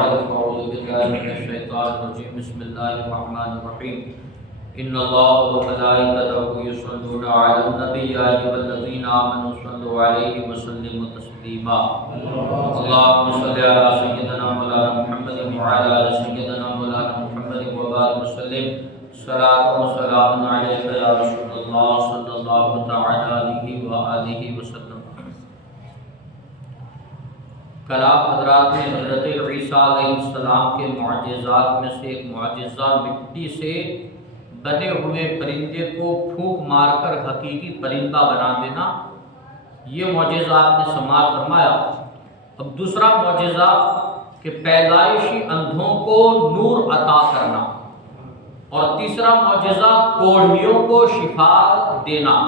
أعوذ بالله من الشيطان الرجيم بسم الله الرحمن الرحيم إن الله وملائكته يصلون على النبي يا أيها الذين آمنوا صلوا عليه وسلموا تسليما اللهم صل على سيدنا مولانا محمد وعلى آل سيدنا مولانا محمد وبارك وسلم صلاة وسلام عليك يا رسول الله صلى الله تعالى عليه وآله وسلم۔ کل آپ حضرات نے حضرت عیسیٰ علیہ السلام کے معجزات میں سے ایک معجزہ مٹی سے بنے ہوئے پرندے کو پھونک مار کر حقیقی پرندہ بنا دینا، یہ معجزہ آپ نے سماعت فرمایا۔ اب دوسرا معجزہ کہ پیدائشی اندھوں کو نور عطا کرنا، اور تیسرا معجزہ کوڑھیوں کو شفا دینا۔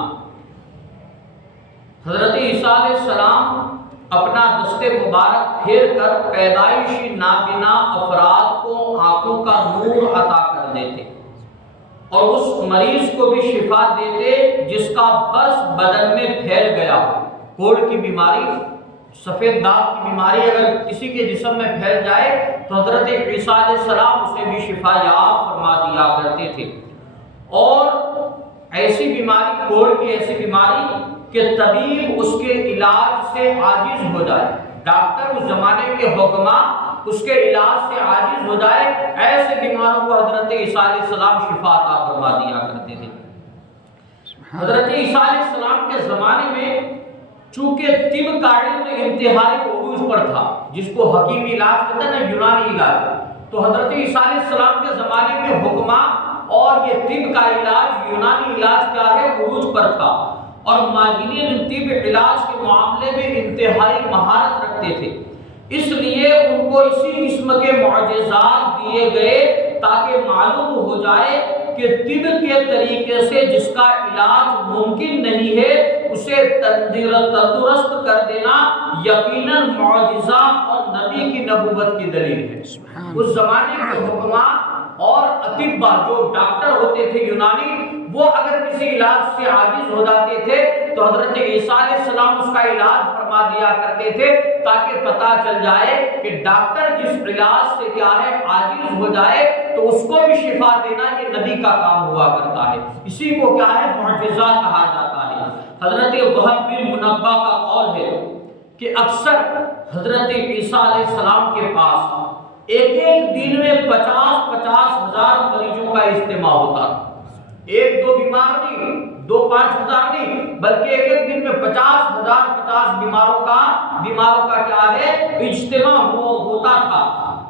حضرت عیسیٰ علیہ السلام اپنا دست مبارک پھیر کر پیدائشی نابینا افراد کو آنکھوں کا نور عطا کر دیتے اور اس مریض کو بھی شفا دیتے جس کا برس بدن میں پھیل گیا ہو۔ کوڑ کی بیماری، سفید داغ کی بیماری اگر کسی کے جسم میں پھیل جائے تو حضرت عیسیٰ علیہ السلام اسے بھی شفا یاب فرما دیا کرتے تھے۔ اور ایسی بیماری، کوڑ کی ایسی بیماری کہ طبیب اس کے علاج سے عاجز ہو جائے، ڈاکٹر اس زمانے کے حکما اس کے علاج سے عاجز ہو جائے، ایسے بیماروں کو حضرت عیسیٰ علیہ السلام شفا عطا فرما دیا کرتے تھے۔ حضرت عیسیٰ علیہ السلام کے زمانے میں چونکہ طب کا علم انتہائی عروج پر تھا، جس کو حکیمی علاج کہتے ہیں نا، یونانی علاج، تو حضرت عیسیٰ علیہ السلام کے زمانے میں حکما اور یہ طب کا علاج، یونانی علاج کیا ہے، عروج پر تھا، اور ماہرین طب علاج کے معاملے میں انتہائی مہارت رکھتے تھے۔ اس لیے ان کو اسی قسم کے معجزات دیے گئے تاکہ معلوم ہو جائے کہ طب کے طریقے سے جس کا علاج ممکن نہیں ہے اسے تندرست کر دینا یقیناً معجزہ اور نبی کی نبوت کی دلیل ہے۔ اس زمانے کے حکماں اور اطباء جو ڈاکٹر ہوتے تھے یونانی، وہ اگر کسی علاج سے عاجز ہو جاتے تھے تو حضرت عیسیٰ علیہ السلام اس کا علاج فرما دیا کرتے تھے تاکہ پتہ چل جائے کہ ڈاکٹر جس علاج سے کیا ہے عاجز ہو جائے تو اس کو بھی شفا دینا یہ نبی کا کام ہوا کرتا ہے۔ اسی کو کیا ہے، معجزہ کہا جاتا ہے۔ حضرت وہب بن منبہ کا قول ہے کہ اکثر حضرت عیسیٰ علیہ السلام کے پاس ایک دن میں 50,000 مریضوں کا اجتماع ہوتا تھا۔ ایک دو بیمار نہیں، 2-5 ہزار نہیں، بلکہ ایک دن میں 50,000 بیماروں کا کیا ہے، اجتماع ہوتا تھا۔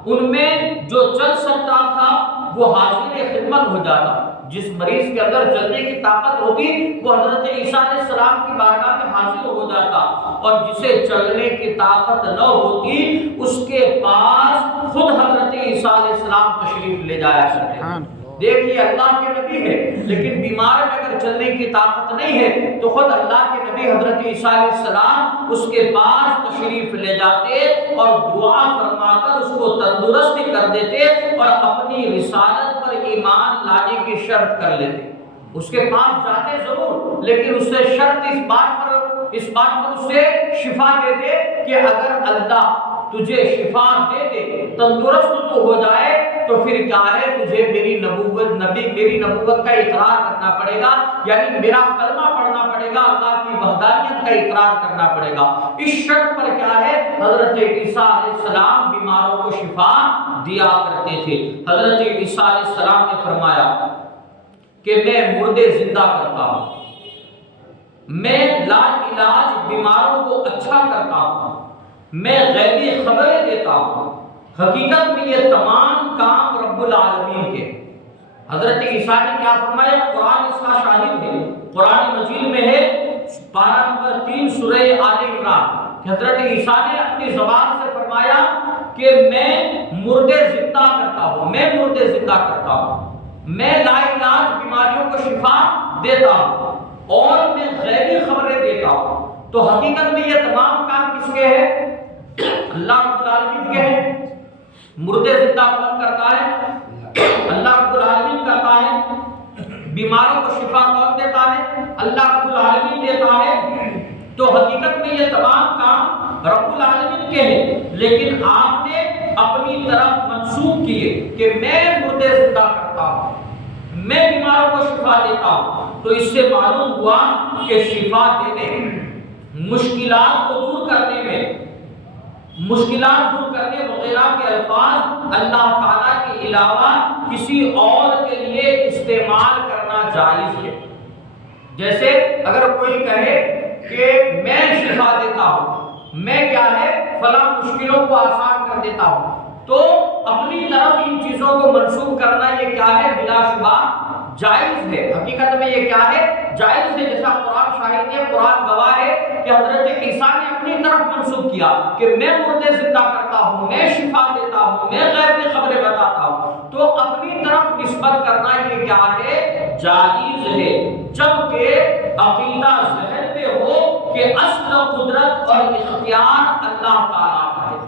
ان میں جو چل سکتا تھا وہ حاضر خدمت ہو جاتا، جس مریض کے اندر چلنے کی طاقت ہوتی وہ حضرت عیسیٰ علیہ السلام کی بارگاہ میں حاضر ہو جاتا، اور جسے چلنے کی طاقت نہ ہوتی اس کے پاس خود حضرت عیسیٰ علیہ السلام تشریف لے جایا کرتے۔ دیکھیے اللہ کے نبی ہے، لیکن بیمار میں اگر چلنے کی طاقت نہیں ہے تو خود اللہ کے نبی حضرت عیسیٰ علیہ السلام اس کے پاس تشریف لے جاتے اور دعا فرما کر اس کو تندرست کر دیتے اور اپنی رسالت پر ایمان لانے کی شرط کر لیتے۔ اس کے پاس جاتے ضرور، لیکن اس سے شرط اس بات پر اس سے شفا دیتے کہ اگر اللہ تجھے شفا دے دے، تندرست تو ہو جائے، تو پھر کیا ہے، تجھے میری نبوت کا اقرار کرنا پڑے گا، یعنی میرا کلمہ پڑھنا پڑے گا، اللہ کی وحدانیت کا اقرار کرنا پڑے گا۔ اس شرط پر کیا ہے، حضرت عیسیٰ علیہ السلام بیماروں کو شفا دیا کرتے تھے۔ حضرت عیسیٰ علیہ السلام نے فرمایا کہ میں مردے زندہ کرتا ہوں، میں لا علاج بیماروں کو اچھا کرتا ہوں، میں غیبی خبریں دیتا ہوں۔ حقیقت میں یہ تمام کام رب العالمین کے۔ حضرت عیسیٰ نے کیا فرمایا، قرآن اس کا شاہد ہے، قرآن مجید میں ہے 12 نمبر 3 سورہ آل عمران کہ حضرت عیسیٰ نے اپنی زبان سے فرمایا کہ میں مردے زندہ کرتا ہوں، میں لا علاج بیماریوں کو شفا دیتا ہوں اور میں غیبی خبریں دیتا ہوں۔ تو حقیقت میں یہ تمام کام کس کے ہیں، اللہ رب العالمین کے ہیں۔ مردے زندہ کون کرتا ہے، اللہ رب العالمین کرتا ہے۔ بیماروں کو شفا کون دیتا ہے، اللہ رب العالمین دیتا ہے۔ تو حقیقت میں یہ تمام کام رب العالمین کے ہیں، لیکن آپ نے اپنی کی طرف منسوب کیے کہ میں مردے زندہ کرتا ہوں، میں بیماروں کو شفا دیتا ہوں، تو اس سے معلوم ہوا کہ شفا دینے، مشکلات کو دور کرنے میں، مشکلات دور کرنے وغیرہ کے الفاظ اللہ تعالیٰ کے علاوہ کسی اور کے لیے استعمال کرنا جائز ہے۔ جیسے اگر کوئی کہے کہ میں شفا دیتا ہوں، میں کیا ہے فلاں مشکلوں کو آسان کر دیتا ہوں، تو اپنی طرف ان چیزوں کو منسوب کرنا یہ کیا ہے بلا شبہ جائز ہے۔ حقیقت میں یہ کیا ہے جائز ہے، جیسا قرآن شاہد ہے، قرآن گواہ ہے کہ حضرت عیسیٰ نے اپنی طرف منسوب کیا کہ میں مردے زندہ کرتا ہوں، میں شفا دیتا ہوں، میں غیب کی خبریں بتاتا ہوں، تو اپنی طرف نسبت کرنا یہ کیا ہے جائز ہے، جبکہ عقیدہ ذہن میں ہو کہ اصل قدرت اور اختیار اللہ تعالیٰ کا ہے۔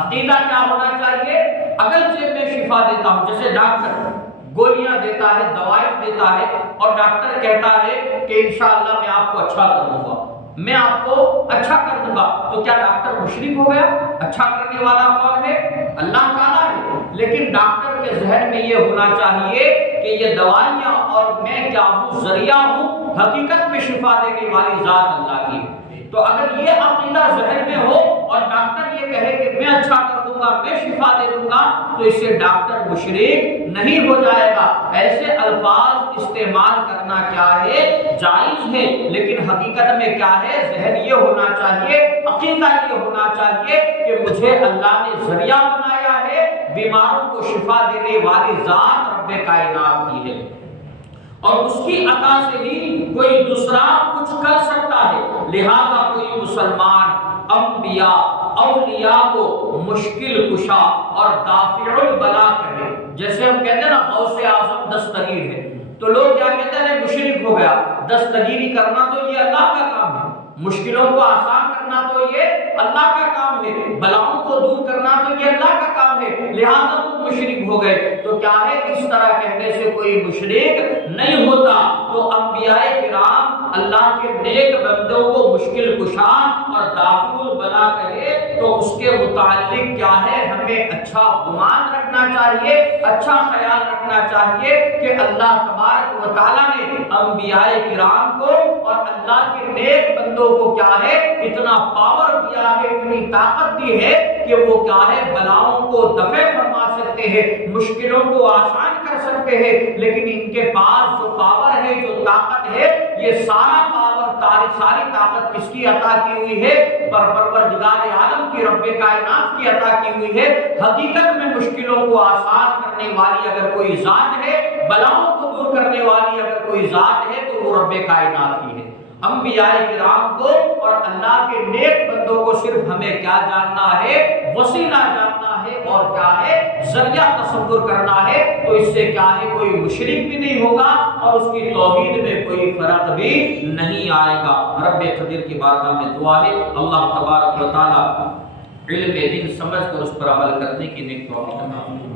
عقیدہ کیا ہونا چاہیے؟ اگرچہ میں شفا دیتا ہوں، جیسے ڈاکٹر گولیاں دیتا ہے، دوائیں دیتا ہے، اور ڈاکٹر کہتا ہے کہ انشاءاللہ میں آپ کو اچھا کر دوں گا، میں آپ کو اچھا کر دوں گا، تو کیا ڈاکٹر مشرک ہو گیا؟ اچھا کرنے والا کون ہے؟ اللہ تعالیٰ ہے۔ لیکن ڈاکٹر کے ذہن میں یہ ہونا چاہیے کہ یہ دوائیاں اور میں کیا ہوں؟ ذریعہ ہوں، حقیقت میں شفا دینے والی ذات اللہ کی ہے۔ تو اگر یہ عقیدہ ذہن میں ہو اور ڈاکٹر یہ کہے کہ میں اچھا کر دوں گا، میں شفا دے دوں گا، تو اس سے ڈاکٹر مشرک نہیں ہو جائے گا۔ ایسے الفاظ استعمال کرنا کیا ہے جائز ہے، لیکن حقیقت میں کیا ہے ذہن یہ ہونا چاہیے، عقیدہ یہ ہونا چاہیے کہ مجھے اللہ نے ذریعہ بنایا ہے، بیماروں کو شفا دینے والی ذات رب کائنات کی ہے، اور اس کی عطا سے ہی کوئی دوسرا کچھ کر سکتا ہے۔ لہذا کوئی مسلمان انبیاء اولیاء کو مشکل کشا اور دافع البلا کہے، جیسے ہم کہتے ہیں نا غوث اعظم دستگیر ہے، تو لوگ کیا کہتے ہیں مشرک ہو گیا۔ دستگیری کرنا تو یہ اللہ کا کام ہے، مشکلوں کو آسان کرنا تو یہ اللہ کا کام ہے، بلاؤں کو دور کرنا تو یہ اللہ کا کام ہے، لہذا تم مشرک ہو گئے۔ تو کیا ہے اس طرح کہنے سے کوئی مشرک نہیں ہوتا۔ تو انبیاء کرام اللہ کے نیک بندوں کو مشکل کشا اور دافع البلا کہے تو اس کے متعلق کیا ہے ہمیں اچھا گمان رکھنا چاہیے، اچھا خیال رکھنا چاہیے کہ اللہ تبارک و تعالیٰ نے انبیاء کرام کو اور اللہ کے نیک بندوں کو کیا ہے اتنا پاور دیا ہے، اتنی طاقت دی ہے کہ وہ کیا ہے بلاؤں کو دفع فرما سکتے ہیں، مشکلوں کو آسان کر سکتے ہیں۔ لیکن ان کے پاس جو پاور ہے، جو طاقت ہے، یہ سارا پاور ساری طاقت کس کی عطا کی ہوئی ہے؟ پروردگار عالم کی رب کائنات کی عطا کی ہوئی ہے۔ حقیقت میں مشکلوں کو آسان کرنے والی اگر کوئی ذات ہے، بلاؤں کو دور کرنے والی اگر کوئی ذات ہے تو وہ رب کائنات کی ہے۔ انبیاء کرام کو اور اللہ کے نیک بندوں کو صرف ہمیں کیا جاننا ہے؟ وسیلہ جاننا ہے، اور کیا ہے ذریعہ تصور کرنا ہے۔ تو اس سے کیا ہے کوئی مشرک بھی نہیں ہوگا اور اس کی توحید میں کوئی فرق بھی نہیں آئے گا۔ رب قدیر کی بارگاہ میں دعا ہے اللہ تبارک و تعالی علم دین سمجھ کر اس پر عمل کرنے کی نیک توفیق عطا فرمائے۔